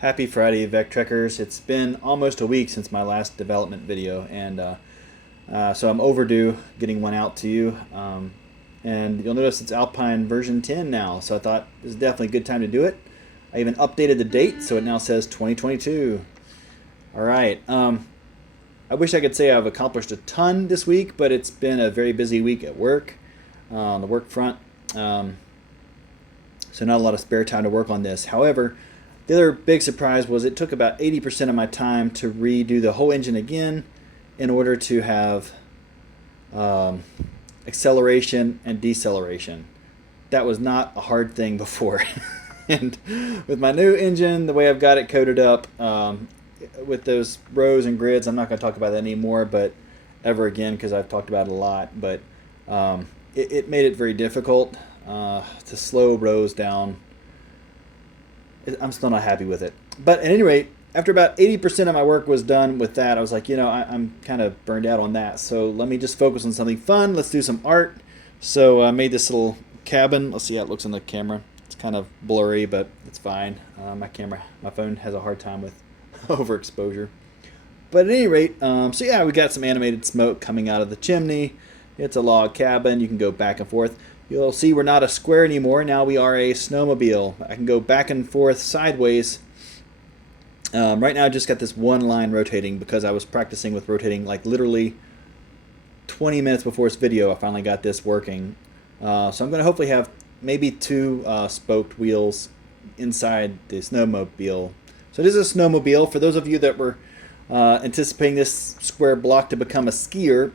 Happy Friday, Vec-Trekkers. It's been almost a week since my last development video, and so I'm overdue getting one out to you. And you'll notice it's Alpine version 10 now, so I thought this is definitely a good time to do it. I even updated the date, so it now says 2022. All right. I wish I could say I've accomplished a ton this week, but it's been a very busy week at work, on the work front. So not a lot of spare time to work on this. However, the other big surprise was it took about 80% of my time to redo the whole engine again in order to have acceleration and deceleration. That was not a hard thing before. And with my new engine, the way I've got it coded up, with those rows and grids, I'm not going to talk about that anymore, but ever again, because I've talked about it a lot. But it made it very difficult to slow rows down. I'm still not happy with it. But at any rate, after about 80% of my work was done with that, I was like, I'm kind of burned out on that. So let me just focus on something fun. Let's do some art. So I made this little cabin. Let's see how it looks on the camera. It's kind of blurry, but it's fine. My phone has a hard time with overexposure. But at any rate, so yeah, we got some animated smoke coming out of the chimney. It's a log cabin. You can go back and forth. You'll see we're not a square anymore. Now we are a snowmobile. I can go back and forth sideways. Right now I just got this one line rotating because I was practicing with rotating like literally 20 minutes before this video. I finally got this working. So I'm going to hopefully have maybe two spoked wheels inside the snowmobile. So this is a snowmobile. For those of you that were anticipating this square block to become a skier,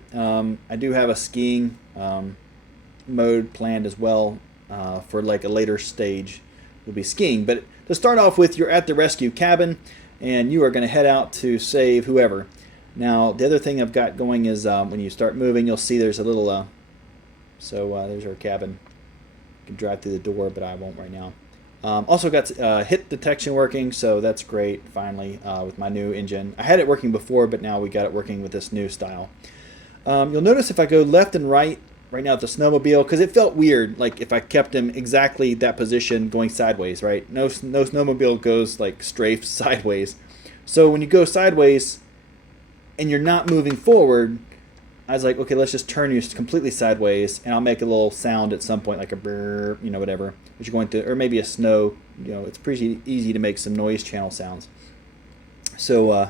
I do have a skiing mode planned as well for like a later stage. You'll be skiing. But to start off with, you're at the rescue cabin and you are going to head out to save whoever. Now the other thing I've got going is when you start moving, you'll see there's a little there's our cabin. You can drive through the door, but I won't right now. Also got hit detection working, so that's great finally with my new engine. I had it working before, but now we got it working with this new style. You'll notice if I go left and right now at the snowmobile, because it felt weird, like if I kept him exactly that position going sideways, right? No snowmobile goes like strafed sideways. So when you go sideways and you're not moving forward, I was like, okay, let's just turn you completely sideways, and I'll make a little sound at some point, like a brrr, whatever, as you're going to, or maybe a snow, it's pretty easy to make some noise channel sounds. So,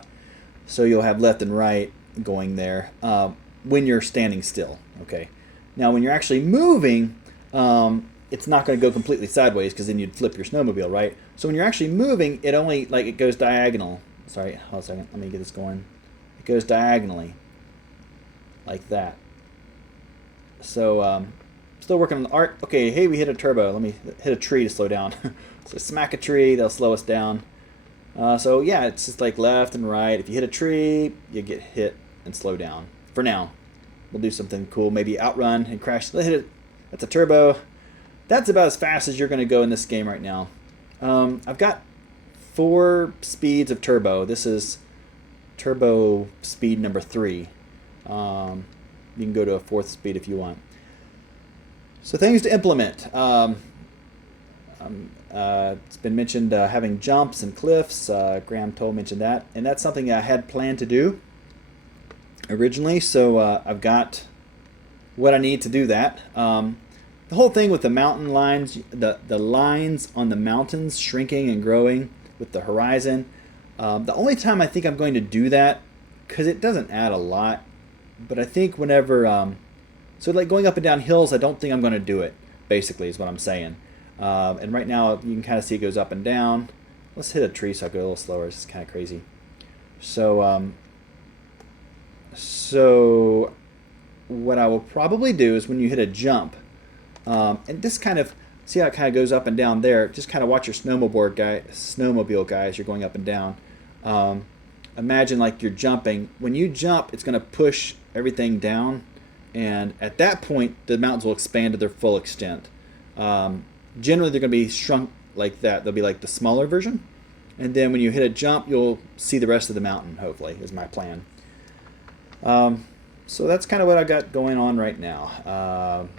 so you'll have left and right going there when you're standing still, okay? Now, when you're actually moving, it's not going to go completely sideways because then you'd flip your snowmobile, right? So when you're actually moving, it only, like, it goes diagonal. Sorry, hold on a second. Let me get this going. It goes diagonally, like that. So, still working on the art. Okay, hey, we hit a turbo. Let me hit a tree to slow down. So smack a tree, that'll slow us down. So, yeah, it's just like left and right. If you hit a tree, you get hit and slow down. For now. We'll do something cool, maybe outrun and crash. Hit it. That's a turbo. That's about as fast as you're going to go in this game right now. I've got 4 speeds of turbo. This is turbo speed number 3. You can go to a 4th speed if you want. So things to implement. It's been mentioned having jumps and cliffs. Graham mentioned that. And that's something I had planned to do originally, so I've got what I need to do that. The whole thing with the mountain lines, the lines on the mountains shrinking and growing with the horizon, the only time I think I'm going to do that, because it doesn't add a lot, but I think whenever, so like going up and down hills, I don't think I'm going to do it, basically is what I'm saying. And right now you can kind of see it goes up and down. Let's hit a tree so I go a little slower. It's kind of crazy. So what I will probably do is when you hit a jump, and this kind of, see how it kind of goes up and down there, just kind of watch your snowmobile guy as you're going up and down. Imagine like you're jumping. When you jump, it's going to push everything down, and at that point, the mountains will expand to their full extent. Generally, they're going to be shrunk like that. They'll be like the smaller version, and then when you hit a jump, you'll see the rest of the mountain, hopefully, is my plan. So that's kind of what I got going on right now.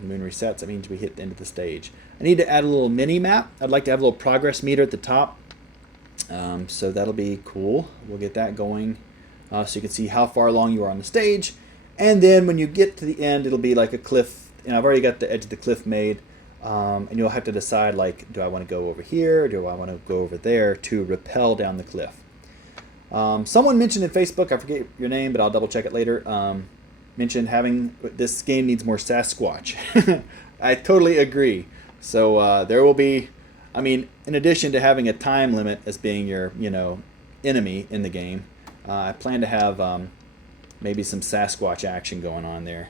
Moon resets, that means we hit the end of the stage. I need to add a little mini map. I'd like to have a little progress meter at the top. So that'll be cool. We'll get that going so you can see how far along you are on the stage. And then when you get to the end, it'll be like a cliff. And I've already got the edge of the cliff made. And you'll have to decide, like, do I want to go over here? Or do I want to go over there to rappel down the cliff? Someone mentioned in Facebook, I forget your name, but I'll double check it later, mentioned having this game needs more Sasquatch. I totally agree. So there will be, I mean, in addition to having a time limit as being your, enemy in the game, I plan to have maybe some Sasquatch action going on there.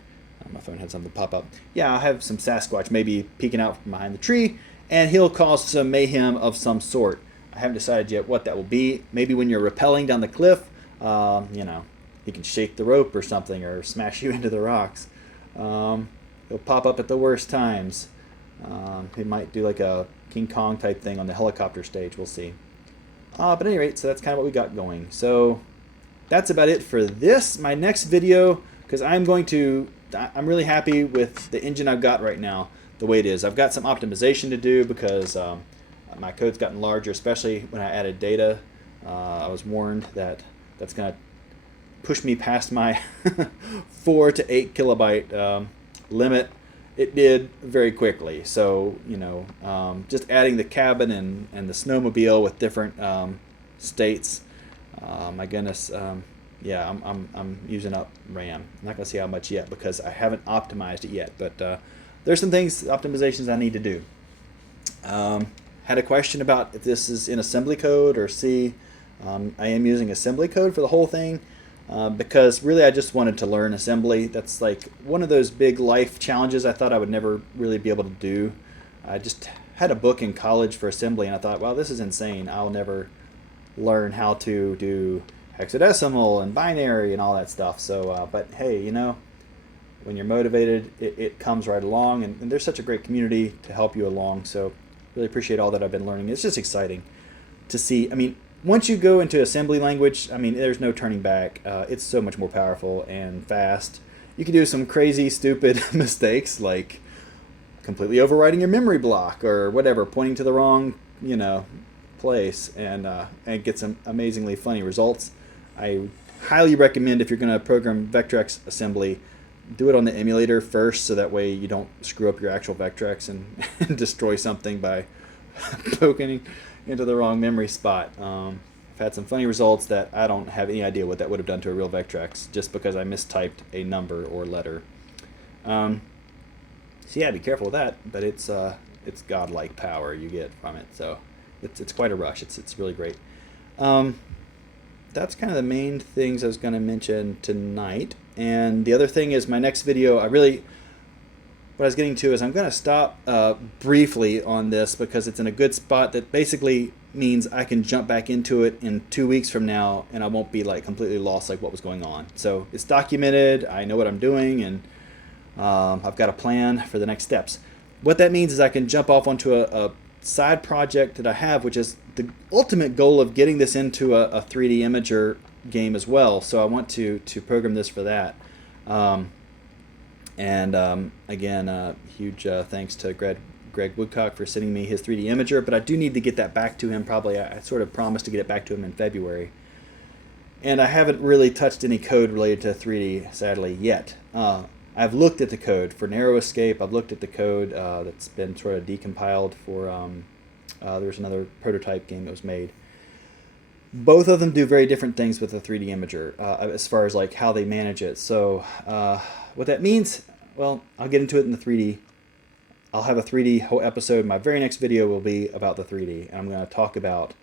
My phone had something pop up. Yeah, I'll have some Sasquatch maybe peeking out from behind the tree, and he'll cause some mayhem of some sort. I haven't decided yet what that will be. Maybe when you're rappelling down the cliff, he can shake the rope or something, or smash you into the rocks. He'll pop up at the worst times. He might do like a King Kong type thing on the helicopter stage. We'll see. But at any rate, so that's kind of what we got going. So that's about it for this. My next video, because I'm really happy with the engine I've got right now, the way it is. I've got some optimization to do because my code's gotten larger, especially when I added data. I was warned that that's going to push me past my 4 to 8 kilobyte limit. It did very quickly. So, just adding the cabin and the snowmobile with different states, my goodness, yeah, I'm using up RAM. I'm not going to see how much yet because I haven't optimized it yet. But there's some optimizations I need to do. Had a question about if this is in assembly code or C. I am using assembly code for the whole thing because really I just wanted to learn assembly. That's like one of those big life challenges I thought I would never really be able to do. I just had a book in college for assembly and I thought, wow, this is insane. I'll never learn how to do hexadecimal and binary and all that stuff. So, but hey, when you're motivated, it comes right along, and there's such a great community to help you along. So really appreciate all that I've been learning. It's just exciting to see. I mean, once you go into assembly language, I mean, there's no turning back. It's so much more powerful and fast. You can do some crazy, stupid mistakes like completely overwriting your memory block or whatever, pointing to the wrong, place, and get some amazingly funny results. I highly recommend if you're going to program Vectrex assembly, do it on the emulator first, so that way you don't screw up your actual Vectrex and destroy something by poking into the wrong memory spot. I've had some funny results that I don't have any idea what that would have done to a real Vectrex just because I mistyped a number or letter. So yeah, be careful with that, but it's godlike power you get from it, so it's quite a rush. It's really great. That's kind of the main things I was going to mention tonight. And the other thing is my next video, what I was getting to is I'm going to stop briefly on this because it's in a good spot that basically means I can jump back into it in 2 weeks from now and I won't be like completely lost like what was going on. So it's documented, I know what I'm doing, and I've got a plan for the next steps. What that means is I can jump off onto a side project that I have, which is the ultimate goal of getting this into a 3D imager game as well. So I want to program this for that. Again, huge thanks to Greg Woodcock for sending me his 3D imager, but I do need to get that back to him probably. I sort of promised to get it back to him in February. And I haven't really touched any code related to 3D, sadly, yet. I've looked at the code for Narrow Escape. I've looked at the code that's been sort of decompiled for, there's another prototype game that was made. Both of them do very different things with the 3D imager as far as like how they manage it. So what that means, well, I'll get into it in the 3D. I'll have a 3D whole episode. My very next video will be about the 3D. And I'm going to talk about,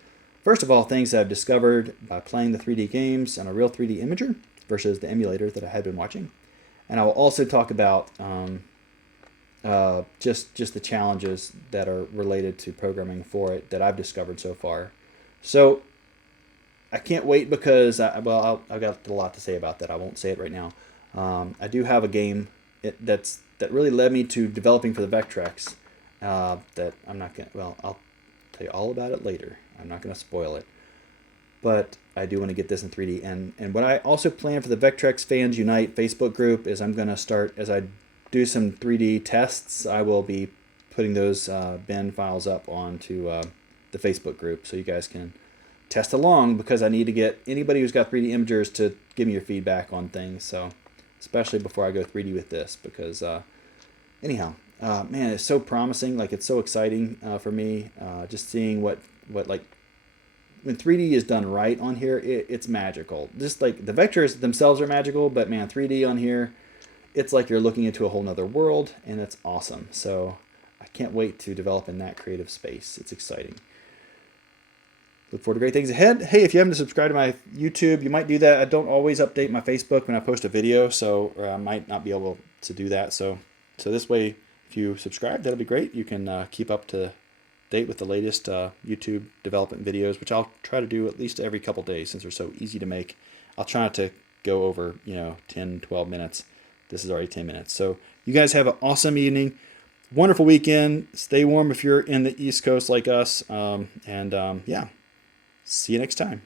first of all, things that I've discovered by playing the 3D games on a real 3D imager versus the emulator that I had been watching. And I will also talk about just the challenges that are related to programming for it that I've discovered so far. So I can't wait because I've got a lot to say about that. I won't say it right now. I do have a game that really led me to developing for the Vectrex that I'm not going to, well, I'll tell you all about it later. I'm not going to spoil it. But I do want to get this in 3D. And what I also plan for the Vectrex Fans Unite Facebook group is I'm going to start, as I do some 3D tests, I will be putting those bin files up onto the Facebook group so you guys can test along, because I need to get anybody who's got 3D imagers to give me your feedback on things. So especially before I go 3D with this, because anyhow, man, it's so promising. Like, it's so exciting for me, just seeing what like when 3D is done right on here, it's magical. Just like the vectors themselves are magical, but man, 3D on here, it's like you're looking into a whole nother world, and it's awesome. So I can't wait to develop in that creative space. It's exciting. Look forward to great things ahead. Hey, if you haven't subscribed to my YouTube, you might do that. I don't always update my Facebook when I post a video, so I might not be able to do that. So this way, if you subscribe, that'll be great. You can keep up to date with the latest YouTube development videos, which I'll try to do at least every couple days, since they're so easy to make. I'll try not to go over 10, 12 minutes. This is already 10 minutes. So you guys have an awesome evening, wonderful weekend. Stay warm if you're in the East Coast like us, yeah. See you next time.